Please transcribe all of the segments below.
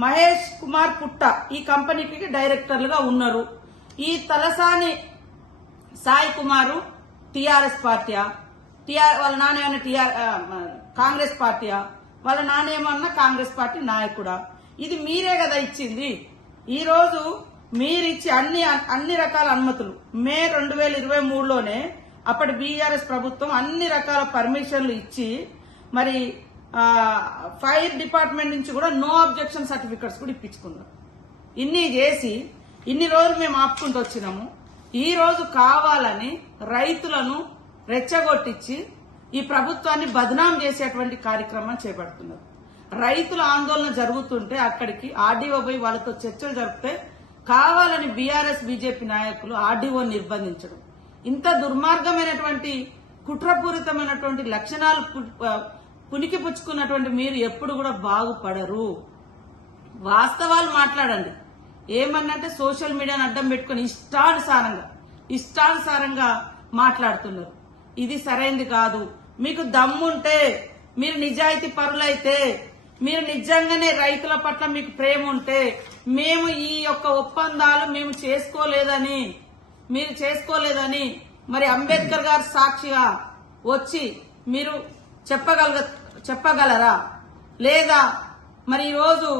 మహేష్ కుమార్ పుట్ట ఈ కంపెనీకి డైరెక్టర్లుగా ఉన్నారు. ఈ తలసాని సాయి కుమారు టిఆర్ఎస్ పార్టీయా? టిఆర్ వాళ్ళ నాన్న టీఆర్ టిఆర్ కాంగ్రెస్ పార్టీయా? వాళ్ళ నాన్న ఏమన్నా కాంగ్రెస్ పార్టీ నాయకుడా? ఇది మీరే కదా ఇచ్చింది. ఈ రోజు మీరిచ్చి అన్ని అన్ని రకాల అనుమతులు. మే రెండు వేల ఇరవై మూడులోనే అప్పటి బీఆర్ఎస్ ప్రభుత్వం అన్ని రకాల పర్మిషన్లు ఇచ్చి మరి ఫైర్ డిపార్ట్మెంట్ నుంచి కూడా నో అబ్జెక్షన్ సర్టిఫికెట్స్ కూడా ఇప్పించుకున్నారు. ఇన్ని చేసి ఇన్ని రోజులు మేము ఆపుకుంటూ వచ్చినాము. ఈ రోజు కావాలని రైతులను రెచ్చగొట్టించి ఈ ప్రభుత్వాన్ని బదనాం చేసేటువంటి కార్యక్రమం చేపడుతున్నారు. రైతుల ఆందోళన జరుగుతుంటే అక్కడికి ఆర్డీఓ పోయి వాళ్ళతో చర్చలు జరిపితే కావాలని బీఆర్ఎస్ బీజేపీ నాయకులు ఆర్డీఓ నిర్బంధించడం. ఇంత దుర్మార్గమైనటువంటి కుట్రపూరితమైనటువంటి లక్షణాలు పు- పుచ్చుకున్నటువంటి మీరు ఎప్పుడు కూడా బాగుపడరు. వాస్తవాలు మాట్లాడండి. ఏమన్నంటే సోషల్ మీడియాను అడ్డం పెట్టుకుని ఇష్టానుసారంగా ఇష్టానుసారంగా మాట్లాడుతున్నారు. ఇది సరైంది కాదు. మీకు దమ్ముంటే మీరు నిజాయితీ పరులైతే మీరు నిజంగానే రైతుల పట్ల మీకు ప్రేమ ఉంటే మేము ఈ యొక్క ఒప్పందాలు మేము చేసుకోలేదని మీరు చేసుకోలేదని మరి అంబేద్కర్ గారు సాక్షిగా వచ్చి మీరు చెప్పగలుగుతారు చెప్పగలరా? లేదా మరి ఈరోజు రోజు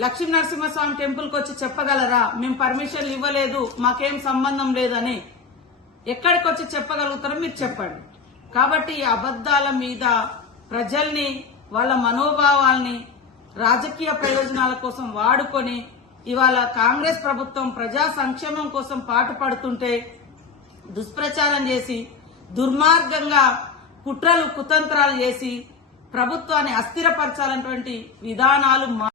లక్ష్మీ నరసింహస్వామి టెంపుల్కి వచ్చి చెప్పగలరా? మేము పర్మిషన్లు ఇవ్వలేదు మాకేం సంబంధం లేదని. ఎక్కడికి వచ్చి చెప్పగలుగుతారో మీరు చెప్పండి. కాబట్టి ఈ అబద్దాల మీద ప్రజల్ని వాళ్ళ మనోభావాల్ని రాజకీయ ప్రయోజనాల కోసం వాడుకొని ఇవాళ కాంగ్రెస్ ప్రభుత్వం ప్రజా సంక్షేమం కోసం పాటుపడుతుంటే దుష్ప్రచారం చేసి దుర్మార్గంగా కుట్రలు కుతంత్రాలు చేసి ప్రభుత్వాన్ని అస్థిరపరచాలన్నటువంటి విధానాలు మా-